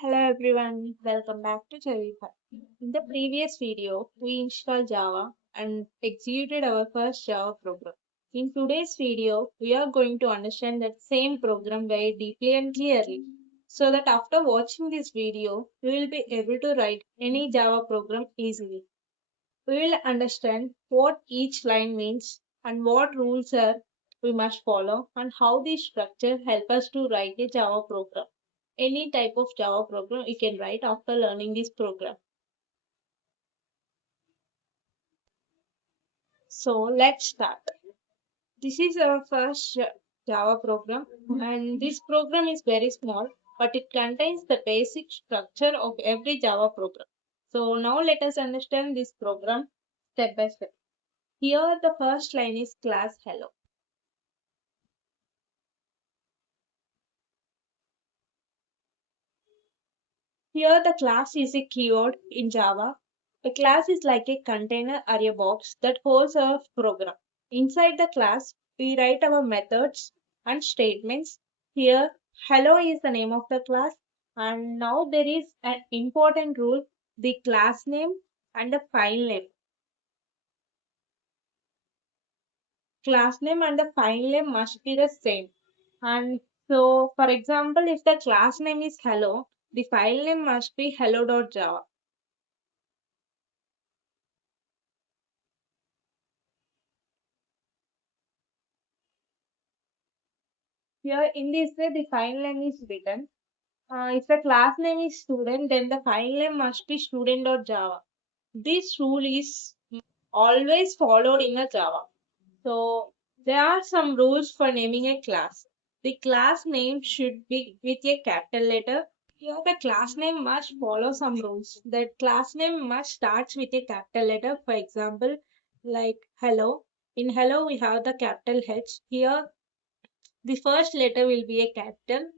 Hello everyone, welcome back to Javify. In the previous video, we installed Java and executed our first Java program. In today's video, we are going to understand that same program very deeply and clearly, so that after watching this video, you will be able to write any Java program easily. We will understand what each line means and what rules are we must follow and how this structure help us to write a Java program. Any type of Java program you can write after learning this program. So let's start. This is our first Java program, and this program is very small, but it contains the basic structure of every Java program. So now let us understand this program step by step. Here the first line is class hello. Here the class is a keyword in Java. A class is like a container or a box that holds our program. Inside the class, we write our methods and statements. Here, hello is the name of the class, and now there is an important rule, the class name and the file name. Class name and the file name must be the same. And so, for example, if the class name is hello, the file name must be hello.java. Here in this way, the file name is written. If the class name is student, then the file name must be student.java. This rule is always followed in a Java. So there are some rules for naming a class. The class name should be with a capital letter. Here the class name must follow some rules. The class name must start with a capital letter. For example, like hello. In hello we have the capital H. Here the first letter will be a capital,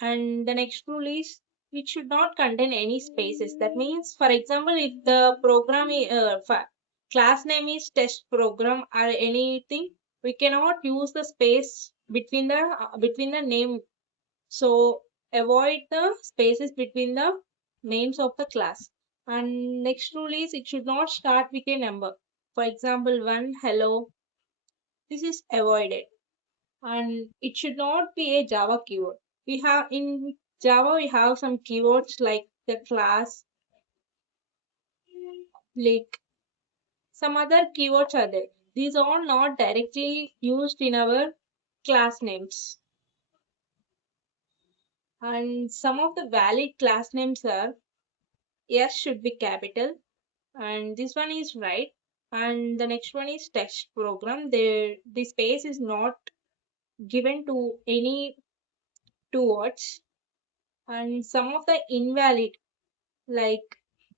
and the next rule is it should not contain any spaces. That means, for example, if the class name is test program or anything, we cannot use the space between the name. So avoid the spaces between the names of the class. And next rule is it should not start with a number. For example, one hello. This is avoided, and it should not be a Java keyword. We have in Java we have some keywords like the class, like some other keywords are there. These are not directly used in our class names. And some of the valid class names are S should be capital, and this one is right. And the next one is text program. The space is not given to any two words. And some of the invalid like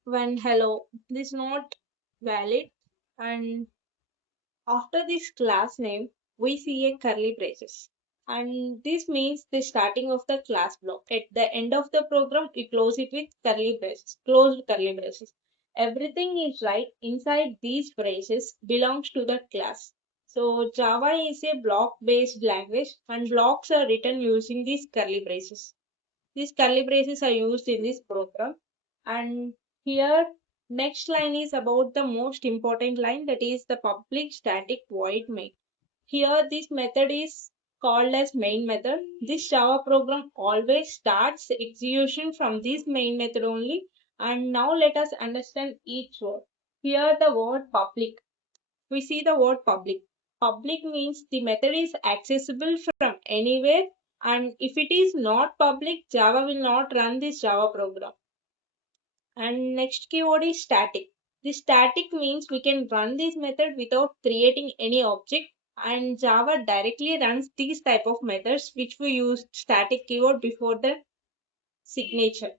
when hello, this is not valid. And after this class name we see a curly braces, and this means the starting of the class block. At the end of the program we close it with curly braces, closed curly braces. Everything is right inside these braces belongs to the class. So Java is a block based language, and blocks are written using these curly braces. These curly braces are used in this program. And here, next line is about the most important line, that is the public static void main. Here, this method is called as main method. This Java program always starts execution from this main method only. And now let us understand each word. Here, the word public. We see the word public. Public means the method is accessible from anywhere, and if it is not public, Java will not run this Java program. And next keyword is static. The static means we can run this method without creating any object, and Java directly runs these type of methods which we use static keyword before the signature.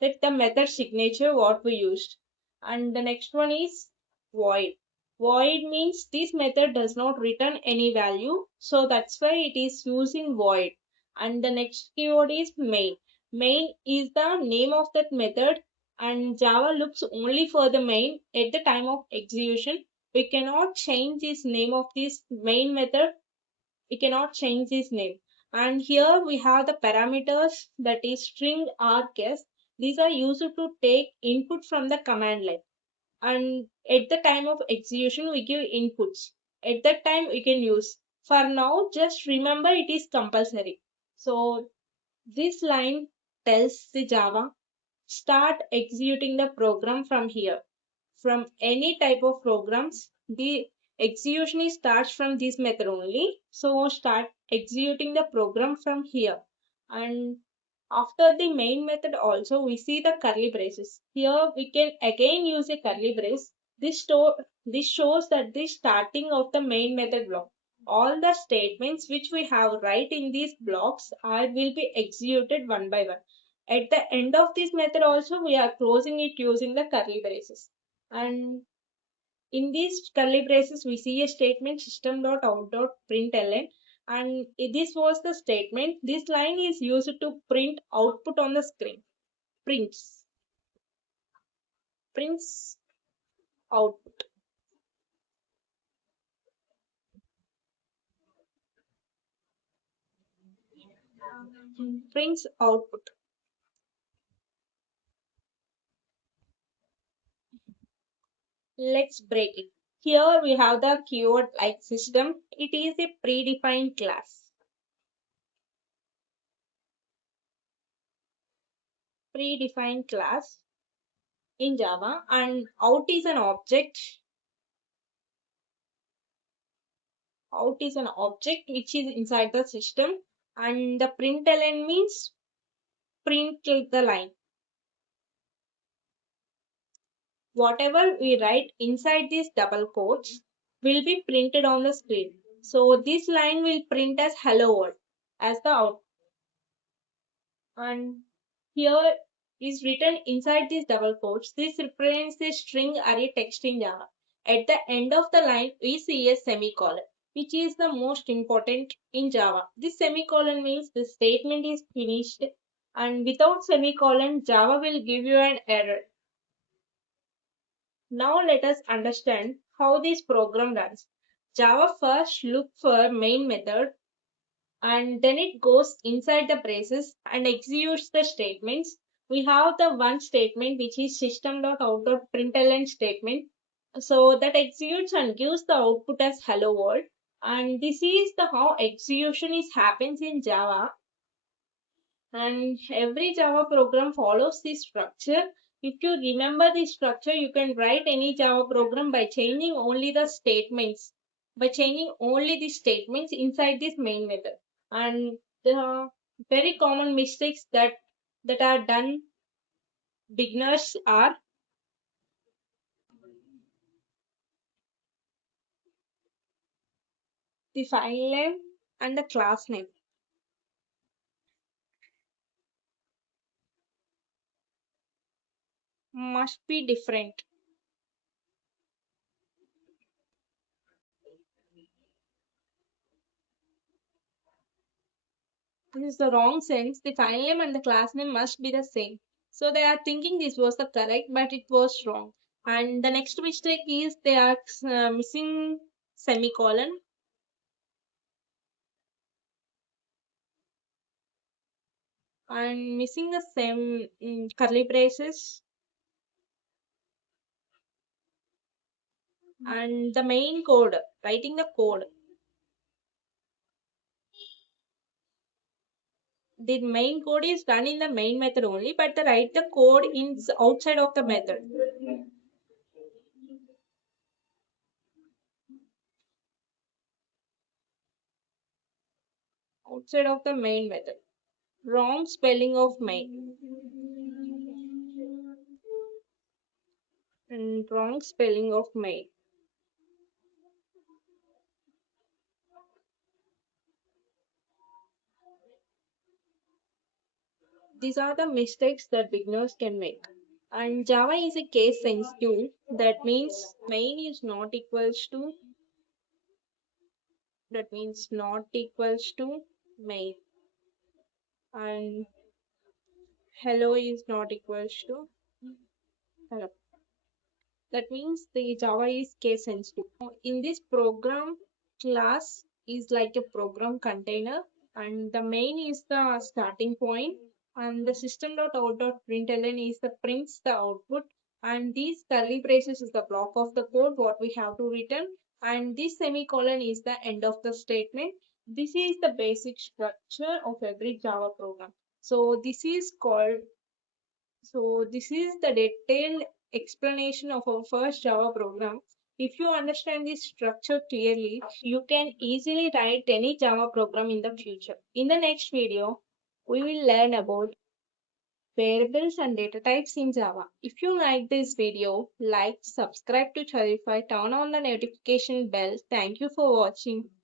That's the method signature what we used. And the next one is void. Void means this method does not return any value, so that's why it is using void. And the next keyword is main. Main is the name of that method, and Java looks only for the main at the time of execution. We cannot change this name of this main method. We cannot change this name. And here we have the parameters, that is string args. These are used to take input from the command line. And at the time of execution, we give inputs. At that time, we can use. For now, just remember it is compulsory. So this line tells the Java start executing the program from here. From any type of programs, the execution starts from this method only. So start executing the program from here. And after the main method also we see the curly braces. Here we can again use a curly brace. This shows that the starting of the main method block. All the statements which we have right in these blocks are will be executed one by one. At the end of this method also we are closing it using the curly braces. And in these curly braces, we see a statement system.out.println, and this was the statement. This line is used to print output on the screen. Prints, prints output, prints output. Let's break it. Here we have the keyword like system. It is a predefined class. Predefined class in Java, and out is an object. Out is an object which is inside the system, and the println means print the line. Whatever we write inside these double quotes will be printed on the screen. So this line will print as hello world as the out. And here is written inside these double quotes. This represents the string array text in Java. At the end of the line, we see a semicolon, which is the most important in Java. This semicolon means the statement is finished, and without semicolon, Java will give you an error. Now let us understand how this program runs. Java first look for main method, and then it goes inside the braces and executes the statements. We have the one statement which is system.out.println statement. So that executes and gives the output as hello world. And this is the how execution is happens in Java, and every Java program follows this structure. If you remember this structure, you can write any Java program by changing only the statements, by changing only the statements inside this main method. And the very common mistakes that are done beginners are the file name and the class name must be different. This is the wrong sense. The file name and the class name must be the same. So they are thinking this was the correct, but it was wrong. And the next mistake is they are missing semicolon and missing the same curly braces and the main code, writing the code. The main code is done in the main method only, but they write the code in outside of the method, outside of the main method. Wrong spelling of main and wrong spelling of main. These are the mistakes that beginners can make. And Java is a case sensitive. That means main is not equals to, that means not equals to main, and hello is not equals to hello. That means the Java is case sensitive. In this program, class is like a program container, and the main is the starting point, and the system.out.println is the prints the output, and these curly braces is the block of the code what we have to return, and this semicolon is the end of the statement. This is the basic structure of every Java program. So this is the detailed explanation of our first Java program. If you understand this structure clearly, you can easily write any Java program in the future. In the next video, we will learn about variables and data types in Java. If you like this video, like, subscribe to Charify, turn on the notification bell. Thank you for watching.